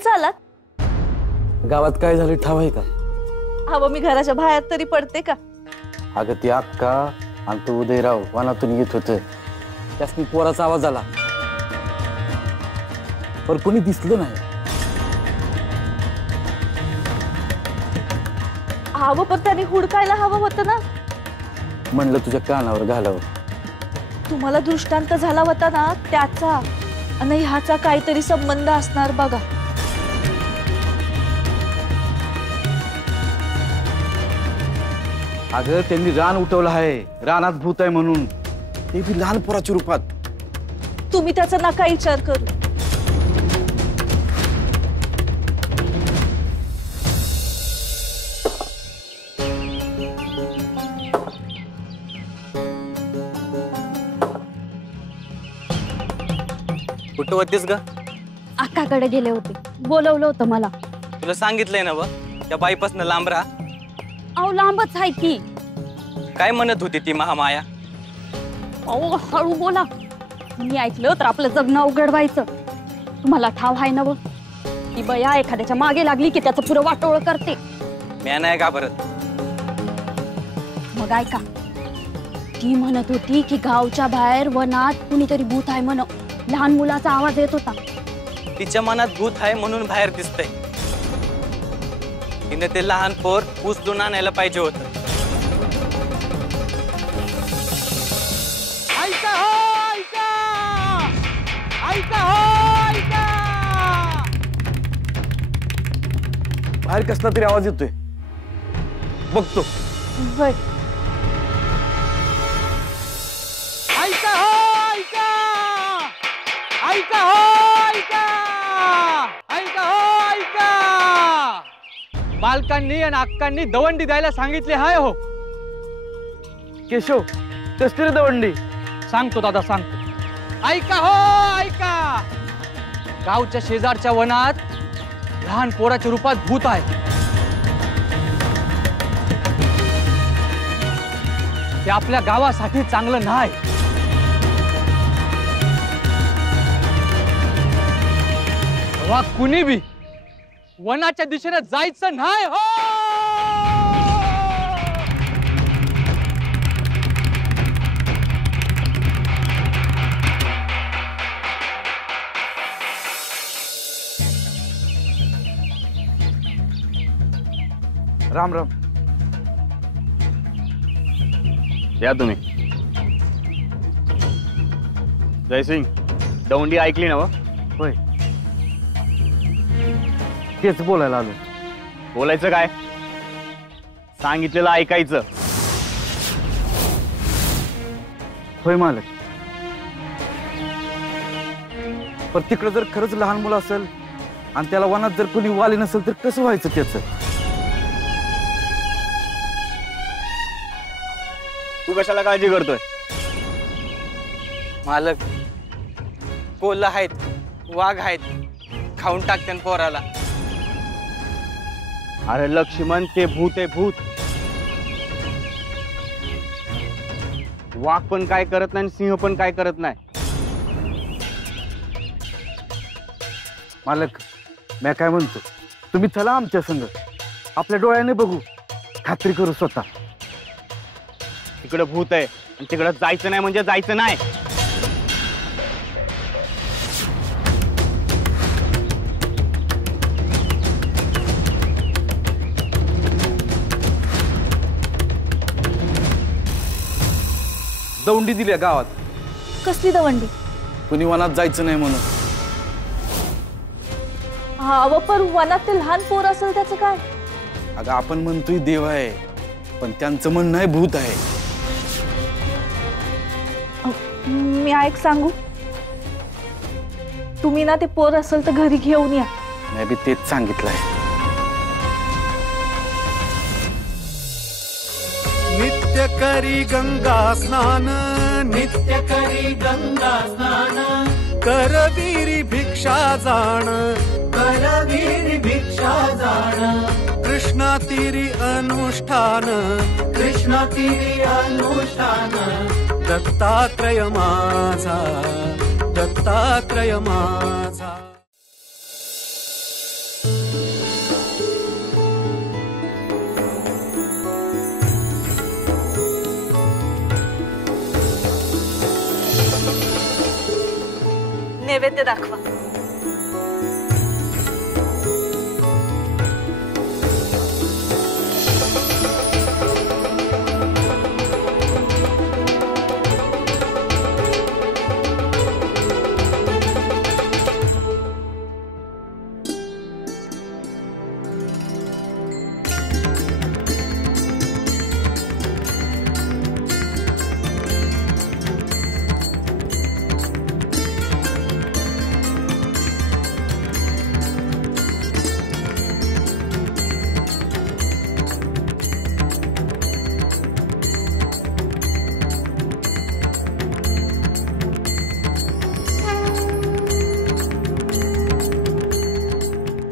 लगेच आलात? गावात काय झालं ठाव आहे का? हवं मी घराच्या बाहेर तरी पडते का? अगं ती अक्का आणि तो उदयराव वनातून येत होत, त्यासनी पोराचा आवाज आला, पण कोणी दिसलं नाही. हवं पण त्यांनी हुडकायला हवं होतं ना. म्हणलं तुझ्या कानावर घालावं. तुम्हाला दृष्टांत झाला होता ना त्याचा आणि ह्याचा काहीतरी संबंध असणार बघा. अगं त्यांनी रान उठवलं आहे, रानात भूत आहे म्हणून, ते बी लहान पोराच्या रूपात. तुम्ही त्याचा नका विचार करू. कुठं होतीस ग? अक्काकडे गेले होते, बोलवलं होतं मला. तुला सांगितलंय ना व त्या बाईपासून लांब राहा. अहो लांबच आहे की. काय म्हणत होती ती महामाया? अहो हळू बोला, मी ऐकलं तर आपलं जगणं अवघड व्हायचं. तुम्हाला ठाव आहे ना व, ती बया एखाद्याच्या मागे लागली की त्याचं पुरं वाटोळ करते. मी नाही घाबरत. मग ऐका, ती म्हणत होती की गावच्या बाहेर वनात कुणीतरी भूत आहे म्हण. लहान मुलाचा आवाज येत होता. तिच्या मनात भूत आहे म्हणून बाहेर दिसतंय. तिने ते लहान पोर उचलून आणायला पाहिजे होतं. ऐका हो, ऐका! ऐका हो, ऐका! बाहेर कसला तरी आवाज येतोय, बघतो. होय. ऐका हो, ऐका! ऐका हो, ऐका! ऐका हो, ऐका! बालकांनी आणि अक्कांनी दवंडी द्यायला सांगितले हाय हो. केशव, कसली रे दवंडी? सांगतो दादा, सांगतो. ऐका हो, ऐका! गावच्या शेजारच्या वनात लहान पोराच्या रूपात भूत आहे. ते आपल्या गावासाठी चांगलं नाही. तेव्हा कुणी बी वनाच्या दिशेने जायचं नाही हो. राम राम. या तुम्ही. जयसिंग, दौंडी ऐकली ना? होय, तेच बोलायला आलो. बोलायचं काय? सांगितलेलं ऐकायचं. होय मालक, पण तिकडे जर खरंच लहान मुलं असेल आणि त्याला वनात जर कोणी वाली नसेल तर कसं व्हायचं त्याचं? तू कशाला काळजी करतोय? मालक, कोल्हा आहेत, वाघ आहेत, खाऊन टाकते पोराला. अरे लक्ष्मण, ते भूत आहे भूत. वाघ पण काय करत नाही, सिंह पण काय करत नाही. मालक, मी काय म्हणतो, तुम्ही चला आमच्या संग, आपल्या डोळ्याने बघू, खात्री करू स्वतः. तिकडे भूत आहे आणि तिकडे जायचं नाही म्हणजे जायचं नाही. दौंडी दिल्या गावात. कसली दवंडी? कुणी वनात जायचं नाही म्हणून. हवं पण वनात ते लहान पोर असेल त्याचं काय? अगं आपण म्हणतोय देव आहे, पण त्यांचं म्हणणं आहे भूत आहे. मी ऐक सांगू, तुम्ही ना ते पोर असेल तर घरी घेऊन या. मी बी तेच सांगितलंय. नित्य करी गंगा स्नान, नित्य करी गंगा स्नान, करवीरी भिक्षा जाण, करवीरी भिक्षा जाण, कृष्णा तीरी अनुष्ठान, कृष्णा तीरी अनुष्ठान, दत्तात्रय माझा, दत्तात्रय माझा. नैवेद्य दाखवा.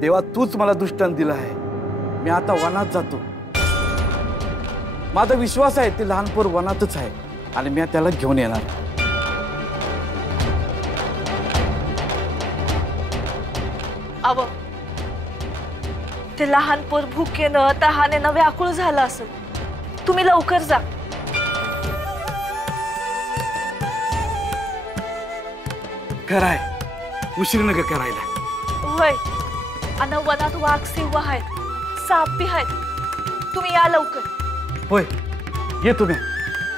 देवा, तूच मला दृष्टांत दिला आहे. मी आता वनात जातो. माझा विश्वास आहे ते लहान पोर वनातच आहे आणि मी त्याला घेऊन येणार. अव, ते लहान पोर भुकेनं तहानेनं व्याकुळ झालं असेल. तुम्ही लवकर जा. खराय, उशीर नका करायला. वय, आणि वनात वाघ सिंह आहेत, साप बी आहेत. तुम्ही या लवकर. होय, येतो मी.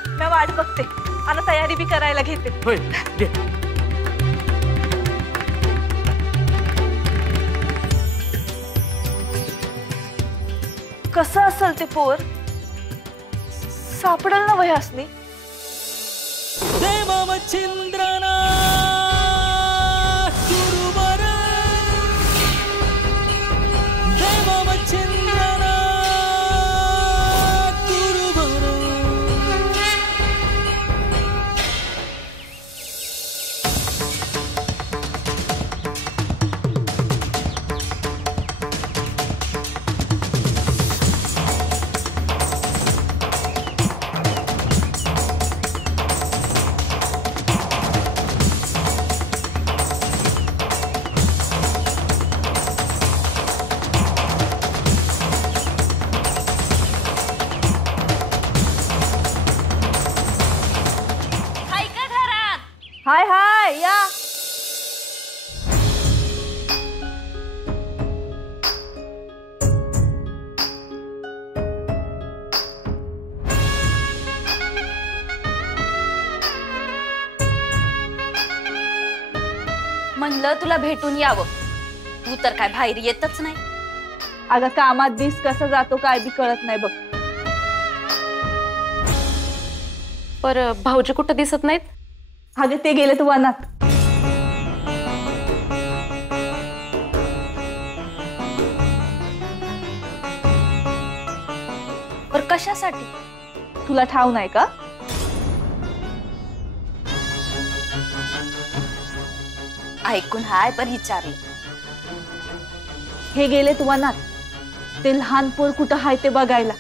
मी वाट बघते आणि तयारी बी करायला घेते. होय, ये. कसं असेल ते पोर? सापडेल ना वयासनी? हाय हाय, या. म्हणलं तुला भेटून यावं, तू तर काय बाहेर येतच नाही. अगं कामात दिस कसा जातो काय बी कळत नाही बघ. पर भाऊजी कुठं दिसत नाहीत? अगं ते गेले तू वनात. पर कशासाठी? तुला ठाव नाही का? ऐकून हाय पर विचारले. हे गेले तू वनात. ते लहान पोर कुठं हाय ते बघायला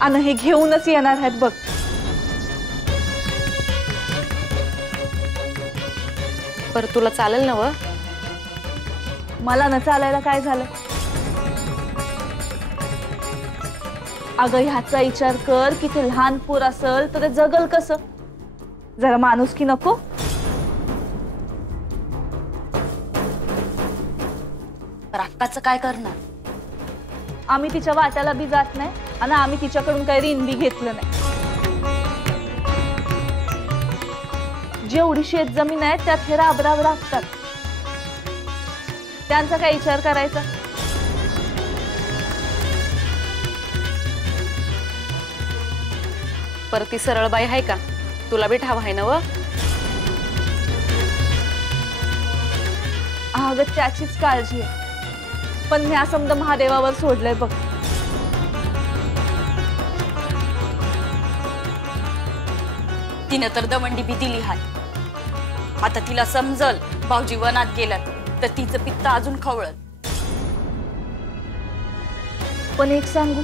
आणि हे घेऊनच येणार आहेत बघ. पर तुला चालेल ना व? मला न चालायला काय झालं? अगं ह्याचा विचार कर की ते लहान पोर असल तर ते जगल कसं? जरा माणुसकी नको? पर अक्काचं काय करणार? आम्ही तिच्या वाट्याला बी जात नाही आणि आम्ही तिच्याकडून काही ऋण बी घेतलं नाही. जेवढी शेत जमीन आहे त्यात हे राबराब राबतात. त्यांचा काय विचार करायचा? पर ती सरळ बाई आहे का? तुला बी ठाव आहे ना व? अगं त्याचीच काळजी आहे, पण मी समद महादेवावर सोडलंय बघ. तिनं तर दवंडी बी दिली हाय. आता तिला समजल भाऊजी वनात गेल्यात तर तिचं पित्त अजून खवळल. पण एक सांगू,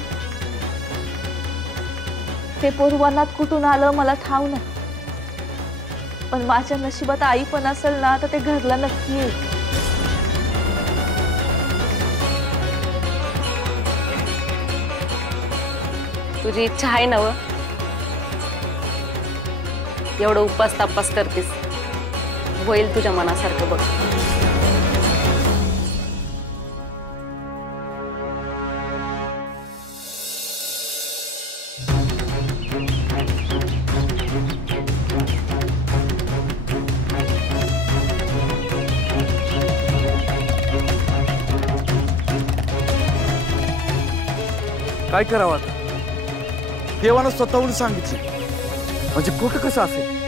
ते पोर वनात कुठून आलं मला ठाव नाही, पण माझ्या नशिबात आई पण असेल ना तर ते घरला नक्की येईल. तुझी इच्छा आहे ना व? एवढं उपास तापास करतेस, होईल तुझ्या मनासारखं बघ. काय करावं आता? देवानं स्वतःहून सांगितले. म्हणजे खोटं कसं असेल?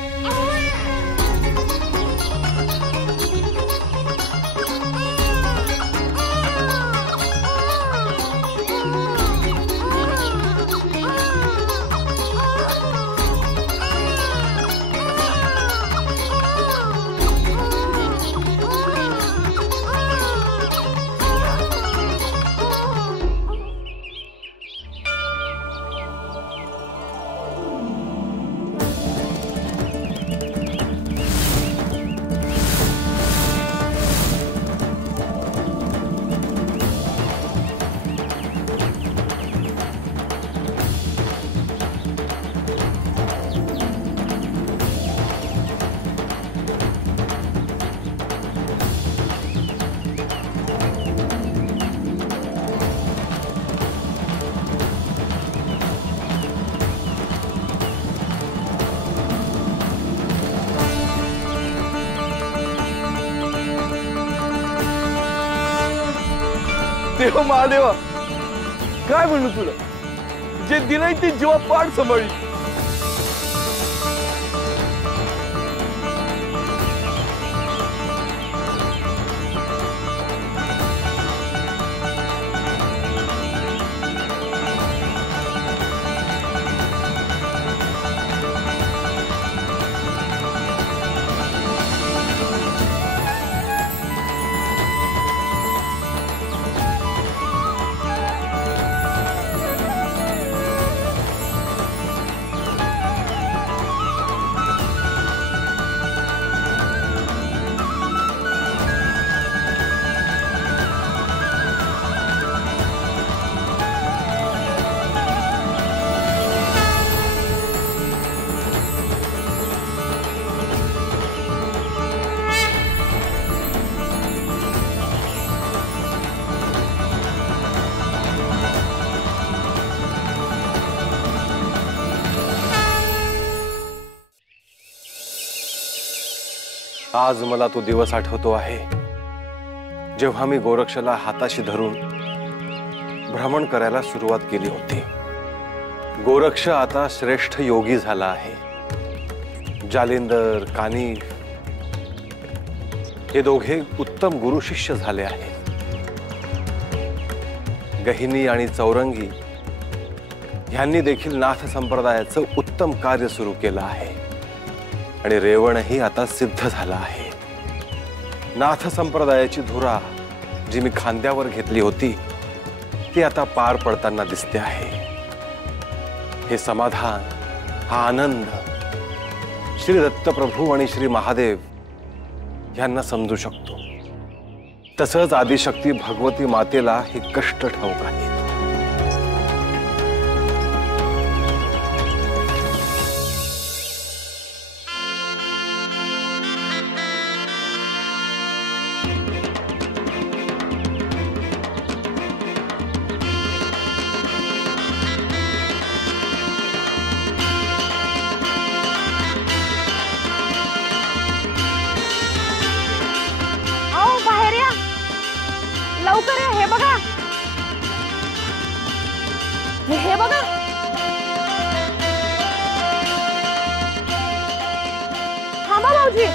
देव महादेवा, काय म्हणू तुला? जे दिलंय ते जीवा पाठ सांभाळी. आज मला तो दिवस आठवतो आहे जेव्हा मी गोरक्षला हाताशी धरून भ्रमण करायला सुरुवात केली होती. गोरक्ष आता श्रेष्ठ योगी झाला आहे. जालिंदर, कानिफ हे दोघे उत्तम गुरु शिष्य झाले आहेत. गहिनी आणि चौरंगी यांनी देखील नाथ संप्रदायाचं उत्तम कार्य सुरू केलं आहे आणि रेवणही आता सिद्ध झाला आहे. नाथ संप्रदायाची धुरा जी मी खांद्यावर घेतली होती ती आता पार पडताना दिसते आहे. हे समाधान, हा आनंद श्री दत्तप्रभू आणि श्री महादेव यांना समजू शकतो. तसंच आदिशक्ती भगवती मातेला हे कष्ट ठाऊक आहे. लवकर हे बघा, हे बघा. थांबा भाऊजी.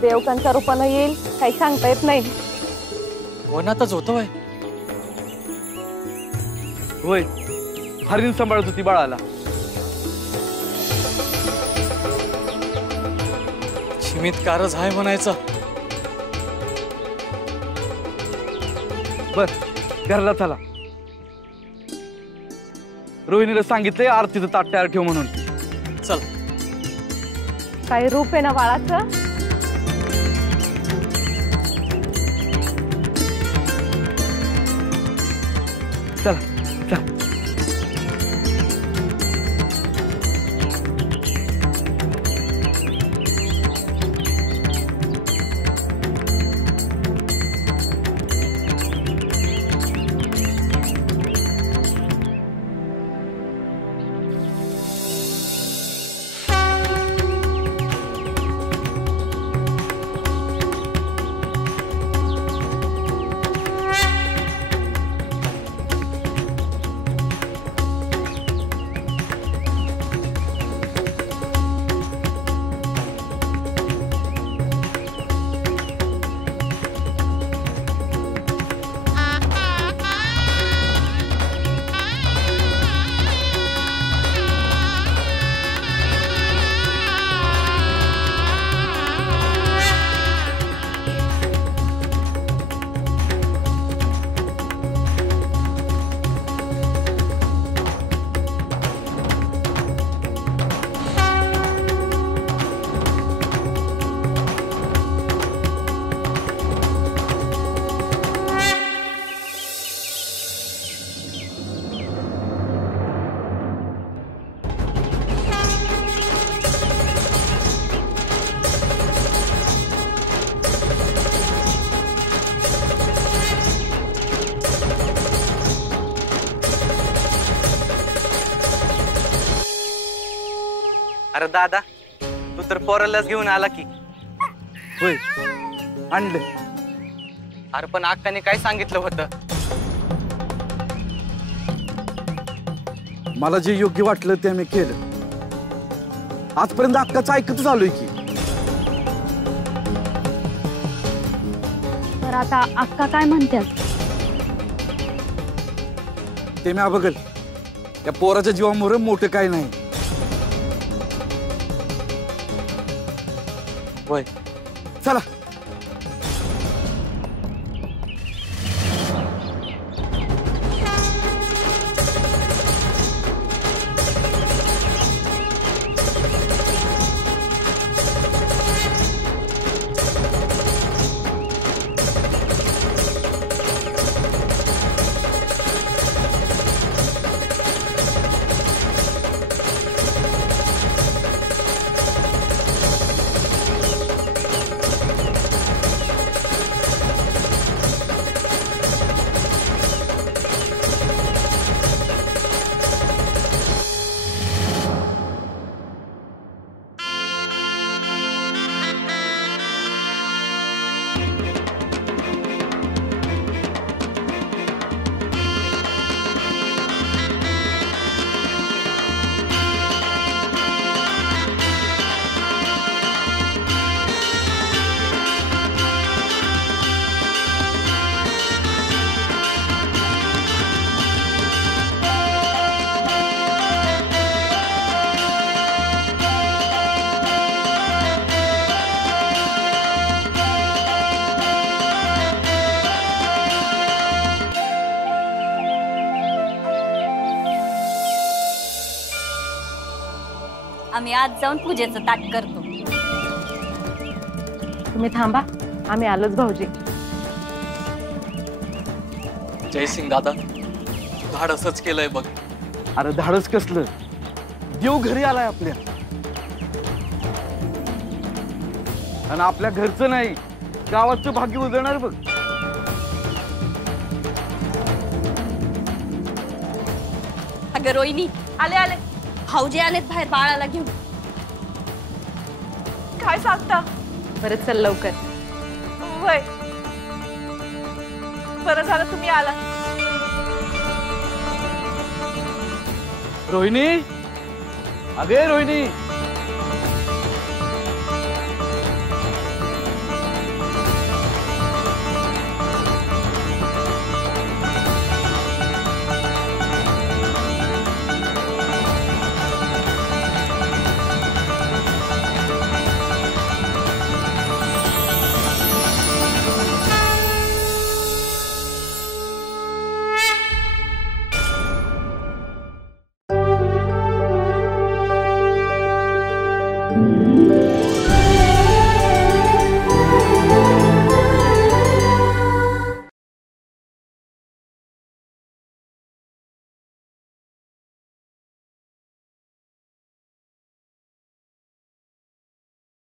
देव कंच्या रूपानं येईल काही सांगता येत नाही. वनातच होतोय. होय, हरिण सांभाळत होती बाळाला. चिमितकारच आहे म्हणायचं. बर, घरला चला. रोहिणीला सांगितलंय आरतीचं ताट तयार ठेव म्हणून. चल. काय रूप आहे ना बाळाचं. चला चला. अरे दादा, तू तर पोरालाच घेऊन आला की. होय आणलं. अरे पण अक्काने काय सांगितलं होतं? मला जे योग्य वाटलं ते मी केलं. आजपर्यंत अक्काचं ऐकतच आलोय की. तर आता अक्का काय म्हणतात? ते मी बघल. त्या पोराच्या जीवामुळे मोठं काय नाही. होय. चला. आम्ही आज जाऊन पूजेचं ताट करतो. तुम्ही थांबा, आम्ही आलोच भाऊजी. जयसिंग दादा, धाडसच केलंय बघ. अरे धाडस कसलं? देव घरी आलाय आपल्या. आणि आपल्या घरचं नाही, गावाचं भाग्य उजळणार बघ. अगं रोहिणी, आले आले. भाऊजी आलेत बाहेर बाळाला घेऊन. काय सांगता? बरं चल लवकर. वय बरं झालं तुम्ही आला. रोहिणी, अगे रोहिणी,